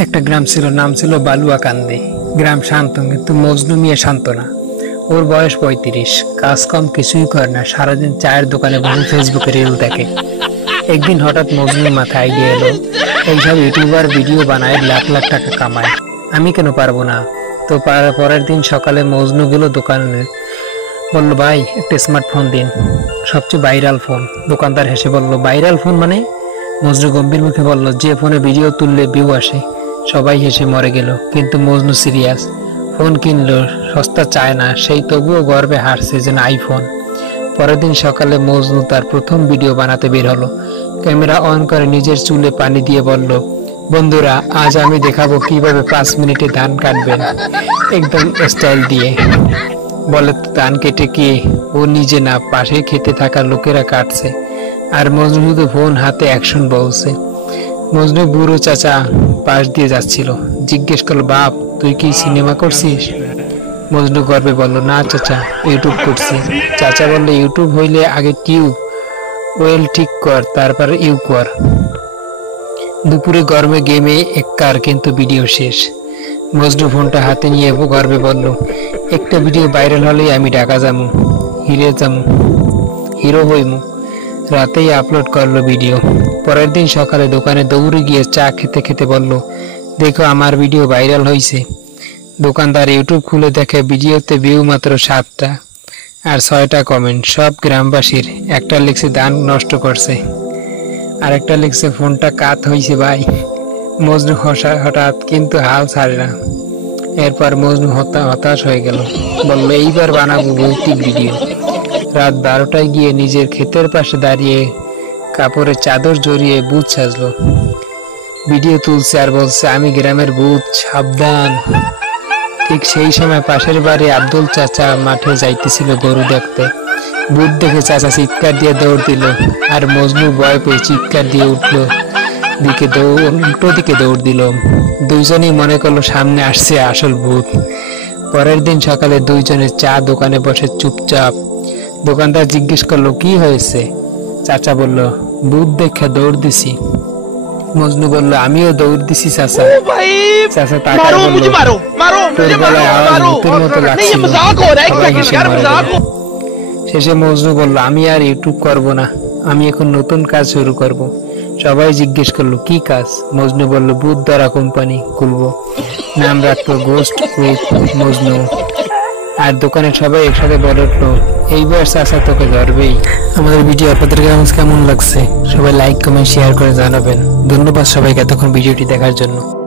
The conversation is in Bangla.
একটা গ্রাম ছিল, নাম ছিল বালুয়াকান্দি। গ্রাম শান্ত, কিন্তু মজনু মিয়া শান্ত না। ওর বয়স 35, কাজ কম কিছুই করে না, সারাদিন চায়ের দোকানে বসে ফেসবুকে রিল দেখে। একদিন হঠাৎ মজনুর মাথায় আইডিয়া এলো, এইসব ইউটিউবার ভিডিও বানায় লাখ লাখ টাকা কামায়, আমি কেন পারবো না? তো পরের দিন সকালে মজনু গেল দোকানে, বলল, ভাই একটা স্মার্টফোন দিন, সবচেয়ে ভাইরাল ফোন। দোকানদার হেসে বলল, ভাইরাল ফোন মানে? মজনু গম্ভীর মুখে বলল, যে ফোনে ভিডিও তুললে ভিউ আসে। সবাই হেসে মরে গেল, কিন্তু মজনু সিরিয়াস। ফোন কিনলো, সস্তা চায় না, সেই তবুও গর্বে হারছে যেন আইফোন। পরের দিন সকালে মজনু তার প্রথম ভিডিও বানাতে বের হলো। ক্যামেরা অন করে নিজের চুলে পানি দিয়ে বলল, বন্ধুরা, আজ আমি দেখাবো কিভাবে 5 মিনিটে ধান কাটবেন, একদম স্টাইল দিয়ে। বলে, তো ধান কেটে কে? ও নিজে না, পাশে খেতে থাকা লোকেরা কাটছে, আর মজনু শুধু ফোন হাতে অ্যাকশন বলছে। মজনু বুড়ো চাচা পাশ দিয়ে যাচ্ছিল, জিজ্ঞেস করলো, বাপ তুই কি সিনেমা করছিস? মজনু গর্বে বলল, না চাচা, ইউটিউব করছি। চাচা বললো, ইউটিউব হইলে আগে টিউব ওয়েল ঠিক কর, তারপর ইউ কর। দুপুরে গরমে গেমে এককার, কিন্তু ভিডিও শেষ। মজনু ফোনটা হাতে নিয়ে গর্বে বলল, একটা ভিডিও ভাইরাল হলেই আমি ঢাকা যামু, হিরো হইমু। রাতেই আপলোড করলো ভিডিও। পরের দিন সকালে দোকানে দৌড়ে গিয়ে চা খেতে খেতে বলল, দেখো আমার ভিডিও ভাইরাল হয়েছে। দোকানদার ইউটিউব খুলে দেখে ভিডিওতে ভিউ মাত্র 7টা আর 6টা কমেন্ট, সব গ্রামবাসীর। একটা লিখছে ধান নষ্ট করছে, আর একটা লিখছে ফোনটা কাত হয়েছে ভাই। মজনু হঠাৎ কিন্তু হাল ছাড়ে না। এরপর মজনু হতাশ হয়ে গেল, বলল, এইবার বানাবো ভৌতিক ভিডিও। রাত 12টায় গিয়ে নিজের ক্ষেতের পাশে দাঁড়িয়ে কাপড়ে চাদর জড়িয়ে ভূত সাজলো। ভিডিও তুলছে আর বলছে, আমি গ্রামের ভূত, সাবধান। ঠিক সেই সময় পাশের বাড়ি আব্দুল চাচা মাঠে যাইতেছিল গরু দেখতে। ভূত দেখে চাচা চিৎকার দিয়ে দৌড় দিল, আর মজনু ভয় পেয়ে চিৎকার দিয়ে উল্টো দিকে দৌড় দিল। দুইজনই মনে করলো সামনে আসছে আসল ভূত। পরের দিন সকালে দুইজনে চা দোকানে বসে চুপচাপ। দোকানদার জিজ্ঞেস করলো, কি হয়েছে? চাচা বলল, ভূত দেখে দৌড় দিছি। মজনু বলল, আমিও দৌড় দিছি চাচা। চাচা তাকায় বলল, তোর গলায় আওয়াজ ভূতের মতো লাগছিল। সবাই হেসে মরে গেল। শেষে মজনু বলল, আমি আর ইউটিউব করব না, আমি এখন নতুন কাজ শুরু করব। সবাই জিজ্ঞেস করলো, কি কাজ? মজনু বলল, ভূত ধরা কোম্পানি খুলবো, নাম রাখবো গোস্ট উইথ মজনু। আর দোকানে সবাই একসাথে বলে উঠলো, এইবার চাচা তোকে ধরবেই। আমাদের ভিডিও আপনাদের কেমন লাগছে? সবাই লাইক কমেন্ট শেয়ার করে জানাবেন। ধন্যবাদ সবাইকে এতক্ষণ ভিডিওটি দেখার জন্য।